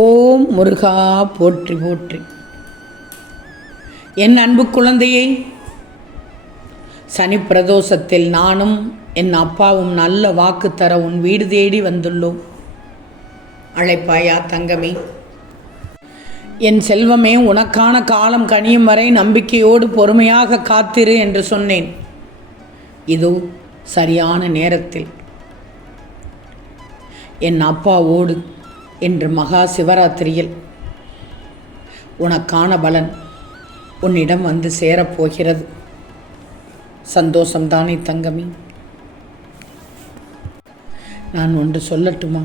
ஓம் முருகா போற்றி போற்றி. என் அன்பு குழந்தையை சனி பிரதோஷத்தில் நானும் என் அப்பாவும் நல்ல வாக்கு தர உன் வீடு தேடி வந்துள்ளோம். அழைப்பாயா தங்கமே. என் செல்வமே உனக்கான காலம் கனியும் வரை நம்பிக்கையோடு பொறுமையாக காத்திரு என்று சொன்னேன். இதோ சரியான நேரத்தில். என் அப்பாவோடு என்று மகா சிவராத்திரியில் உனக்கான பலன் உன்னிடம் வந்து சேரப்போகிறது. சந்தோஷம்தானே தங்கமி. நான் ஒன்று சொல்லட்டுமா?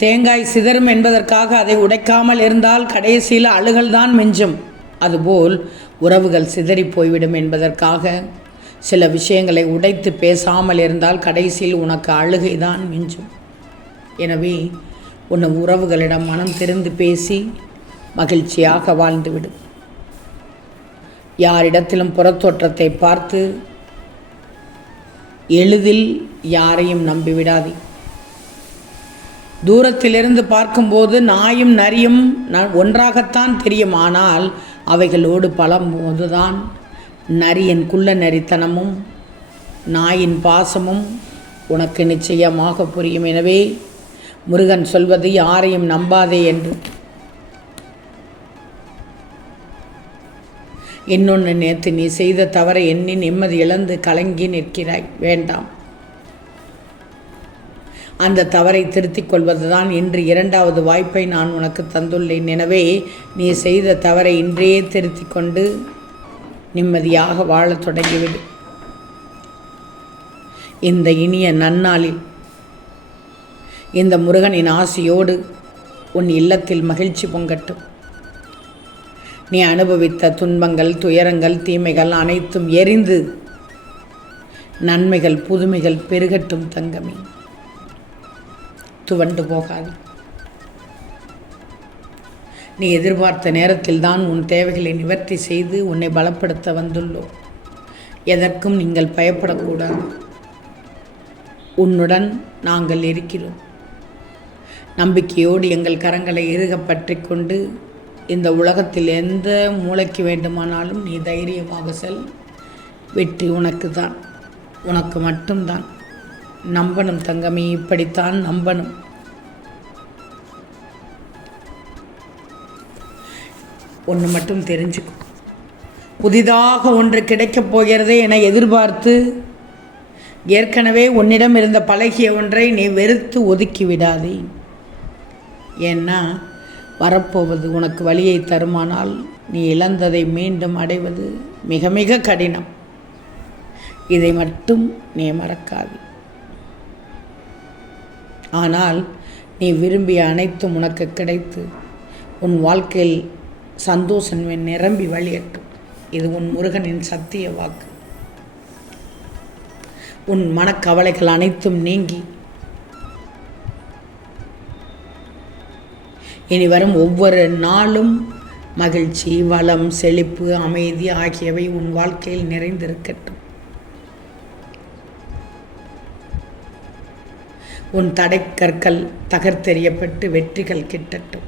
தேங்காய் சிதறும் என்பதற்காக அதை உடைக்காமல் இருந்தால் கடைசியில் அழுகல்தான் மிஞ்சும். அதுபோல் உறவுகள் சிதறி போய்விடும் என்பதற்காக சில விஷயங்களை உடைத்து பேசாமல் இருந்தால் கடைசியில் உனக்கு அழுகை தான் மிஞ்சும். எனவே உன் உறவுகளிடம் மனம் திறந்து பேசி மகிழ்ச்சியாக வாழ்ந்துவிடு. யாரிடத்திலும் புறத்தோற்றத்தை பார்த்து எளிதில் யாரையும் நம்பிவிடாதே. தூரத்திலிருந்து பார்க்கும்போது நாயும் நரியும் ந- ஒன்றாகத்தான் தெரியும். ஆனால் அவைகளோடு பழம்போதுதான் நரியின் குள்ள நரித்தனமும் நாயின் பாசமும் உனக்கு நிச்சயமாக புரியும். எனவே முருகன் சொல்வது யாரையும் நம்பாதே என்று. இன்னொன்று நேற்று நீ செய்த தவறை எண்ணி நிம்மதி இழந்து கலங்கி நிற்கிறாய். வேண்டாம். அந்த தவறை திருத்திக் கொள்வதுதான் இன்று இரண்டாவது வாய்ப்பை நான் உனக்கு தந்துள்ளேன். எனவே நீ செய்த தவறை இன்றே திருத்திக் கொண்டு நிம்மதியாக வாழத் தொடங்கிவிடு. இந்த இனிய நன்னாளில் இந்த முருகனின் ஆசியோடு உன் இல்லத்தில் மகிழ்ச்சி பொங்கட்டும். நீ அனுபவித்த துன்பங்கள் துயரங்கள் தீமைகள் அனைத்தும் எரிந்து நன்மைகள் புதுமைகள் பெருகட்டும் தங்கமே. துவண்டு போகாது. நீ எதிர்பார்த்த நேரத்தில் தான் உன் தேவைகளை நிவர்த்தி செய்து உன்னை பலப்படுத்த வந்துள்ளோம் எதற்கும் நீங்கள் பயப்படக்கூடாது. உன்னுடன் நாங்கள் இருக்கிறோம். நம்பிக்கையோடு எங்கள் கரங்களை இறுக பற்றி கொண்டு இந்த உலகத்தில் எந்த மூளைக்கு வேண்டுமானாலும் நீ தைரியமாக செல். வெற்றி உனக்கு தான் உனக்கு மட்டும்தான் நம்பணும் தங்கமே இப்படித்தான் நம்பணும் ஒன்று மட்டும் தெரிஞ்சுக்கும் புதிதாக ஒன்று கிடைக்கப் போகிறதே என எதிர்பார்த்து ஏற்கனவே உன்னிடம் இருந்த பழகிய ஒன்றை நீ வெறுத்து ஒதுக்கி விடாதே. ஏன்னா வரப்போவது உனக்கு வழியை தருமானால் நீ இழந்ததை மீண்டும் அடைவது மிக மிக கடினம். இதை மட்டும் நீ மறக்காது. ஆனால் நீ விரும்பிய அனைத்தும் உனக்கு கிடைத்து உன் வாழ்க்கையில் சந்தோஷம் நிரம்பி வழியட்டும். இது உன் முருகனின் சத்திய வாக்கு. உன் மனக்கவலைகள் அனைத்தும் நீங்கி இனி வரும் ஒவ்வொரு நாளும் மகிழ்ச்சி வளம் செழிப்பு அமைதி ஆகியவை உன் வாழ்க்கையில் நிறைந்திருக்கட்டும். உன் தடைக்கற்கள் தகர்த்தெறியப்பட்டு வெற்றிகள் கிட்டட்டும்.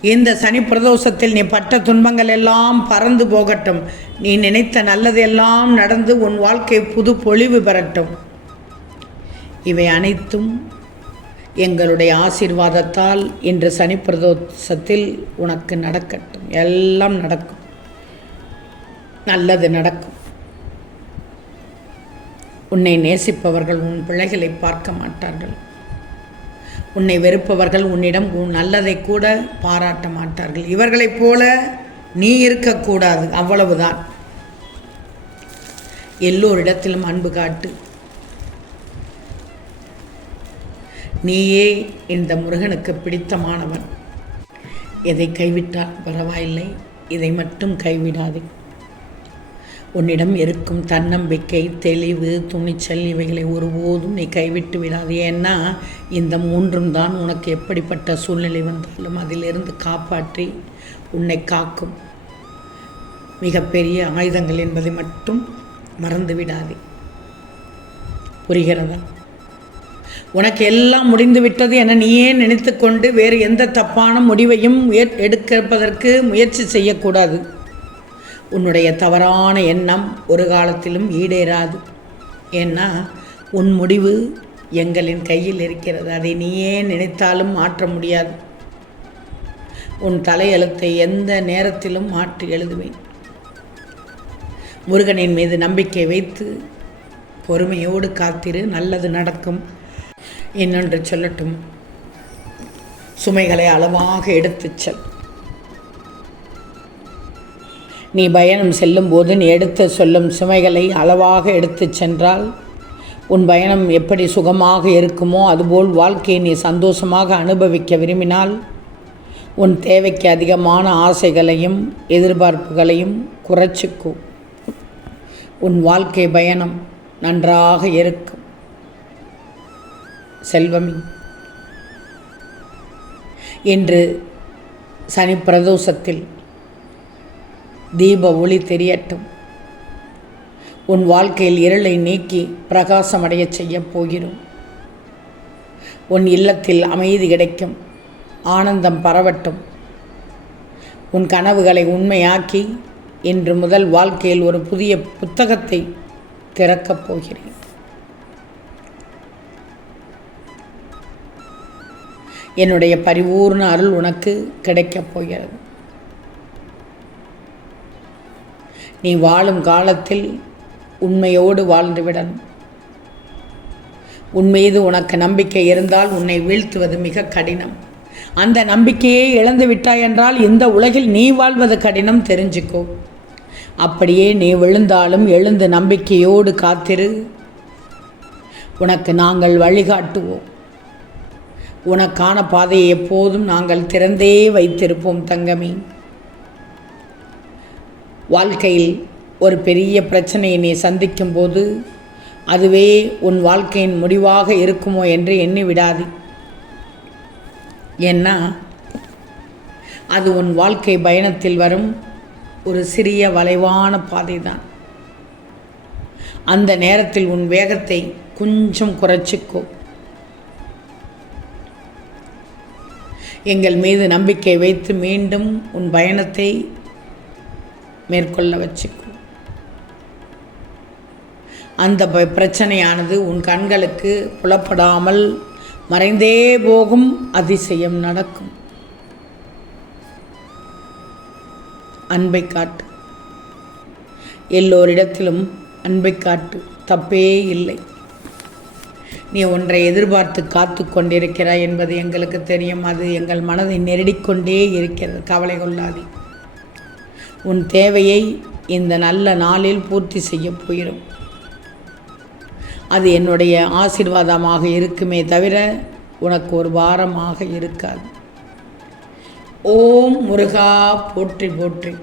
இந்த சனி பிரதோஷத்தில் நீ பட்ட துன்பங்கள் எல்லாம் பறந்து போகட்டும். நீ நினைத்த நல்லதெல்லாம் நடந்து உன் வாழ்க்கை புது பொழிவு பெறட்டும். இவை அனைத்தும் எங்களுடைய ஆசீர்வாதத்தால் இன்று சனி பிரதோஷத்தில் உனக்கு நடக்கட்டும். எல்லாம் நடக்கும். நல்லது நடக்கும். உன்னை நேசிப்பவர்கள் உன் பிள்ளைகளை பார்க்க மாட்டார்கள். உன்னை வெறுப்பவர்கள் உன்னிடம் உன் நல்லதை கூட பாராட்ட மாட்டார்கள். இவர்களைப் போல நீ இருக்கக்கூடாது. அவ்வளவுதான். எல்லோரிடத்திலும் அன்பு காட்டு. நீயே இந்த முருகனுக்கு பிடித்தமானவன். எதை கைவிட்டால் பரவாயில்லை இதை மட்டும் கைவிடாதே. உன்னிடம் இருக்கும் தன்னம்பிக்கை தெளிவு துணிச்சல் இவைகளை ஒருபோதும் நீ கைவிட்டு விடாது. ஏன்னா இந்த மூன்றும் தான் உனக்கு எப்படிப்பட்ட சூழ்நிலை வந்தாலும் அதிலிருந்து காப்பாற்றி உன்னை காக்கும். மிகப்பெரிய ஆயுதங்கள் என்பதை மட்டும் மறந்து விடாதே புரிகிறதா? உனக்கு எல்லாம் முடிந்து விட்டது என நீயே நினைத்து கொண்டு வேறு எந்த தப்பான முடிவையும் முயற் முயற்சி செய்யக்கூடாது. உன்னுடைய தவறான எண்ணம் ஒரு காலத்திலும் ஈடேறாது. ஏன்னா உன் முடிவு எங்களின் கையில் இருக்கிறது. அதை நீயே நினைத்தாலும் மாற்ற முடியாது. உன் தலையெழுத்தை எந்த நேரத்திலும் மாற்றி எழுதுவேன். முருகனின் மீது நம்பிக்கை வைத்து பொறுமையோடு காத்திரு. நல்லது நடக்கும். இன்னொன்று சொல்லட்டும். சுமைகளை அளவாக எடுத்துச் செல். நீ பயணம் செல்லும்போது நீ எடுத்து சொல்லும் சுமைகளை அளவாக எடுத்துச் சென்றால் உன் பயணம் எப்படி சுகமாக இருக்குமோ அதுபோல் வாழ்க்கையை நீ சந்தோஷமாக அனுபவிக்க விரும்பினால் உன் தேவைக்கு அதிகமான ஆசைகளையும் எதிர்பார்ப்புகளையும் குறைச்சிக்கும் உன் வாழ்க்கை பயணம் நன்றாக இருக்கும். செல்வமி. இன்று சனி பிரதோஷத்தில் தீப ஒளி தெரியட்டும். உன் வாழ்க்கையில் இருளை நீக்கி பிரகாசமடைய செய்யப் போகிறோம். உன் இல்லத்தில் அமைதி கிடைக்கும். ஆனந்தம் பரவட்டும். உன் கனவுகளை உண்மையாக்கி இன்று முதல் வாழ்க்கையில் ஒரு புதிய புத்தகத்தை திறக்கப் போகிறேன். என்னுடைய பரிபூர்ண அருள் உனக்கு கிடைக்கப் போகிறது. நீ வாழும் காலத்தில் உண்மையோடு வாழ்ந்துவிடணும். உன் மீது உனக்கு நம்பிக்கை இருந்தால் உன்னை வீழ்த்துவது மிக கடினம். அந்த நம்பிக்கையை இழந்து விட்டாய் என்றால் இந்த உலகில் நீ வாழ்வது கடினம் தெரிஞ்சுக்கோ. அப்படியே நீ விழுந்தாலும் எழுந்து நம்பிக்கையோடு காத்திரு. உனக்கு நாங்கள் வழிகாட்டுவோம். உனக்கான பாதையை எப்போதும் நாங்கள் திறந்தே வைத்திருப்போம் தங்கமே. வாழ்க்கையில் ஒரு பெரிய பிரச்சனையை நீ சந்திக்கும்போது அதுவே உன் வாழ்க்கையின் முடிவாக இருக்குமோ என்று எண்ணி விடாது ஏன்னா அது உன் வாழ்க்கை பயணத்தில் வரும் ஒரு சிறிய வளைவான பாதை தான் அந்த நேரத்தில் உன் வேகத்தை கொஞ்சம் குறைச்சிக்கோ. எங்கள் மீது நம்பிக்கை வைத்து மீண்டும் உன் பயணத்தை மேற்கொள்ள வச்சுக்கோ. அந்த ப- பிரச்சனையானது உன் கண்களுக்கு புலப்படாமல் மறைந்தே போகும் அதிசயம் நடக்கும். அன்பை காட்டு. எல்லோரிடத்திலும் அன்பை காட்டு. தப்பே இல்லை. நீ ஒன்றை எதிர்பார்த்து காத்து கொண்டிருக்கிறாய் என்பது எங்களுக்கு தெரியும். அது எங்கள் மனதை நெருடிக்கொண்டே இருக்கிறது. கவலை கொள்ளாதே. உன் தேவையை இந்த நல்ல நாளில் பூர்த்தி செய்யப் போயிடும் அது என்னுடைய ஆசீர்வாதமாக இருக்குமே தவிர உனக்கு ஒரு பாரமாக இருக்காது. ஓம் முருகா போற்றி போற்றி.